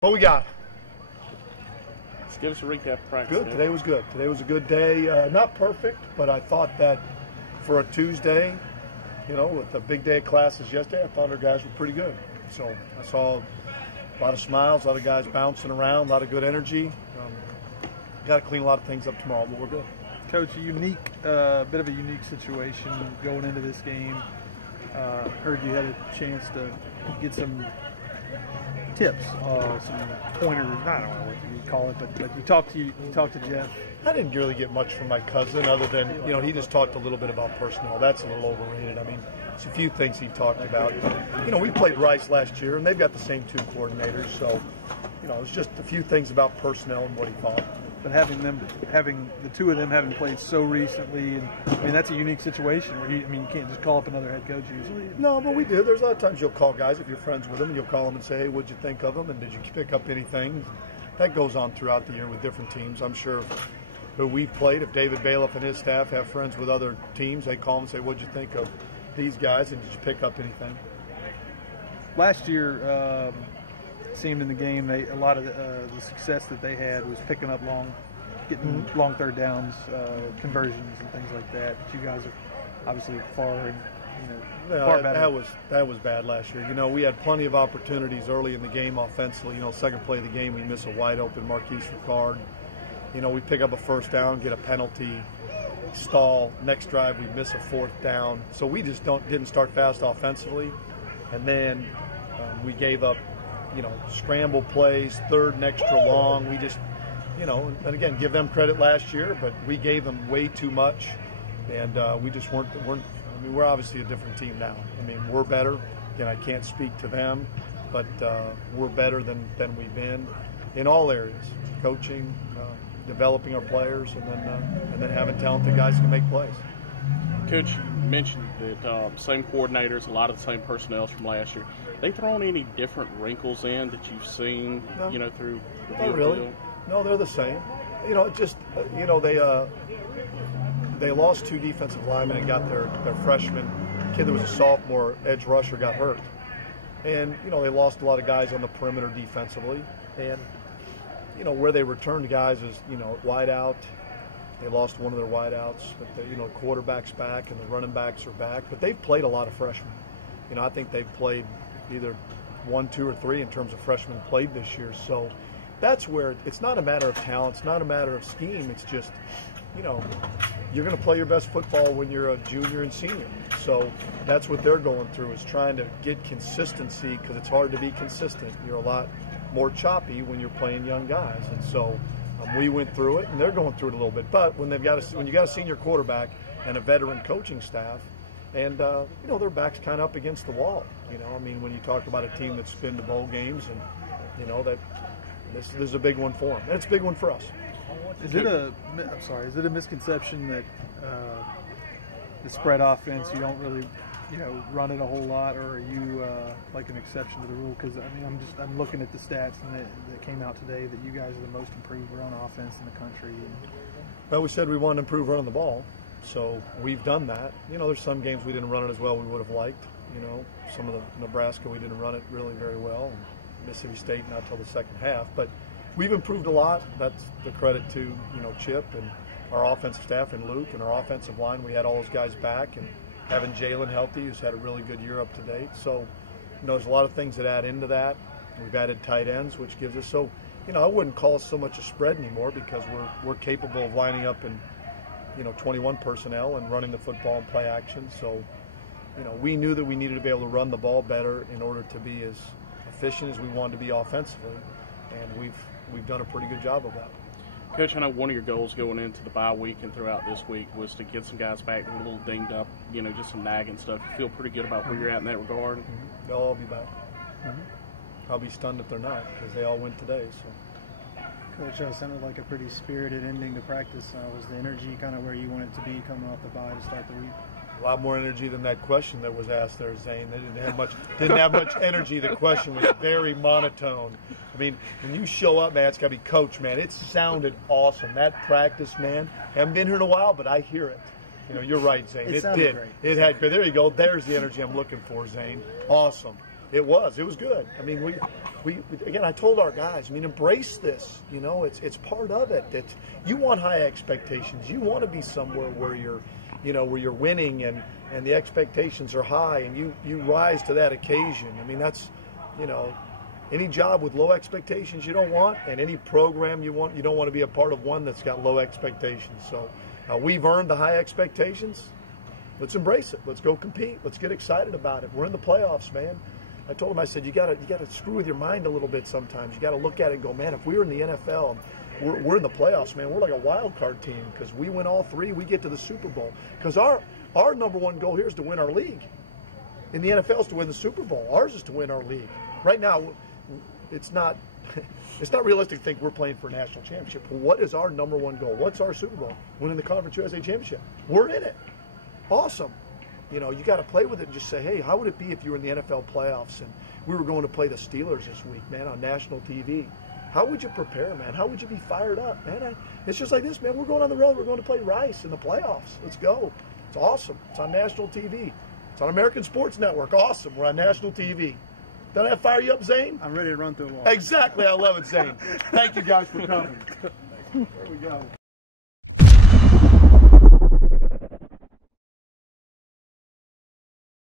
What we got? Let's give us a recap of practice. Good. Today was good. Today was a good day. Not perfect, but I thought that for a Tuesday, with a big day of classes yesterday, I thought our guys were pretty good. So I saw a lot of smiles, a lot of guys bouncing around, a lot of good energy. Got to clean a lot of things up tomorrow, but we're good. Coach, a bit of a unique situation going into this game. Heard you had a chance to get some tips, some pointers. I don't know what you call it, but you talked to Jeff. I didn't really get much from my cousin other than, he just talked a little bit about personnel. That's a little overrated. I mean, it's a few things he talked about. We played Rice last year, and they've got the same two coordinators. So, it's just a few things about personnel and what he thought. But having the two of them having played so recently, and that's a unique situation where you can't just call up another head coach usually. No, but we do. There's a lot of times you'll call guys if you're friends with them. You'll call them and say, "Hey, what'd you think of them? And did you pick up anything?" That goes on throughout the year with different teams. I'm sure who we've played, if David Bailiff and his staff have friends with other teams, they call them and say, "What'd you think of these guys? And did you pick up anything?" Last year. Seemed in the game, a lot of the success that they had was picking up getting long third downs, conversions, and things like that. But you guys are obviously far better. That was bad last year. We had plenty of opportunities early in the game offensively. Second play of the game, we miss a wide open Marquise Ricard. We pick up a first down, get a penalty, stall. Next drive, we miss a fourth down. So we just didn't start fast offensively, and then we gave up. Scramble plays, third and extra long. We just, and again, give them credit last year, but we gave them way too much, and we just weren't. We're obviously a different team now. We're better. Again, I can't speak to them, but we're better than we've been in all areas: coaching, developing our players, and then having talented guys who can make plays. Coach, you mentioned that same coordinators, a lot of the same personnel from last year. They thrown any different wrinkles in that you've seen, no. Through the Not really. field? No, they're the same. They lost two defensive linemen and got their freshman kid that was a sophomore edge rusher got hurt. And, they lost a lot of guys on the perimeter defensively. And, where they returned guys is, wide out. They lost one of their wideouts, but the quarterback's back and the running backs are back. But they've played a lot of freshmen. I think they've played either 1, 2, or 3 in terms of freshmen played this year. So that's where it's not a matter of talent, it's not a matter of scheme. It's just, you're going to play your best football when you're a junior and senior. So that's what they're going through, is trying to get consistency, because it's hard to be consistent. You're a lot more choppy when you're playing young guys, and so. We went through it, and they're going through it a little bit. But when you got a senior quarterback and a veteran coaching staff, and their back's kind of up against the wall. When you talk about a team that's been to bowl games, and that this is a big one for them, and it's a big one for us. Is it a misconception that the spread offense, you don't really run it a whole lot, or are you like an exception to the rule? Because I'm looking at the stats that came out today that you guys are the most improved run offense in the country. Well, we said we wanted to improve running the ball, so we've done that. There's some games we didn't run it as well we would have liked. Some of the Nebraska we didn't run it really very well. And Mississippi State not till the second half, but we've improved a lot. That's the credit to Chip and our offensive staff and Luke and our offensive line. We had all those guys back, and having Jalen healthy, who's had a really good year up to date. So, there's a lot of things that add into that. We've added tight ends, which gives us I wouldn't call it so much a spread anymore, because we're capable of lining up in 21 personnel and running the football and play action. So, we knew that we needed to be able to run the ball better in order to be as efficient as we wanted to be offensively, and we've done a pretty good job of that. Coach, I know one of your goals going into the bye week and throughout this week was to get some guys back that were a little dinged up, just some nagging stuff. You feel pretty good about where you're at in that regard? Mm-hmm. They'll all be back. Mm-hmm. I'll be stunned if they're not, because they all went today. So, Coach, it sounded like a pretty spirited ending to practice. Was the energy kind of where you wanted to be coming off the bye to start the week? A lot more energy than that question that was asked there, Zane. They didn't have much energy. The question was very monotone. When you show up, man, it's got to be coach, man. It sounded awesome. That practice, man. Haven't been here in a while, but I hear it. You're right, Zane. It did. Great. It had great. There you go. There's the energy I'm looking for, Zane. Awesome. It was good. I mean, we again, I told our guys, I mean, embrace this. You know, it's part of it. That you want high expectations. You want to be somewhere where you're, you know, where you're winning and the expectations are high and you rise to that occasion. I mean, that's, you know, any job with low expectations you don't want, and any program you don't want to be a part of one that's got low expectations. So we've earned the high expectations. Let's embrace it. Let's go compete. Let's get excited about it. We're in the playoffs, man. I told him, I said, you got to screw with your mind a little bit sometimes. You got to look at it and go, man, if we were in the NFL, we're in the playoffs, man. We're like a wild card team because we win all three, we get to the Super Bowl. Because our number one goal here is to win our league. In the NFL is to win the Super Bowl. Ours is to win our league. Right now, it's not realistic to think we're playing for a national championship. What is our number one goal? What's our Super Bowl? Winning the Conference USA Championship. We're in it. Awesome. You know, you got to play with it and just say, hey, how would it be if you were in the NFL playoffs and we were going to play the Steelers this week, man, on national TV? How would you prepare, man? How would you be fired up, man? It's just like this, man. We're going on the road. We're going to play Rice in the playoffs. Let's go. It's awesome. It's on national TV. It's on American Sports Network. Awesome. We're on national TV. Doesn't that fire you up, Zane? I'm ready to run through a wall. Exactly. I love it, Zane. Thank you guys for coming. There we go.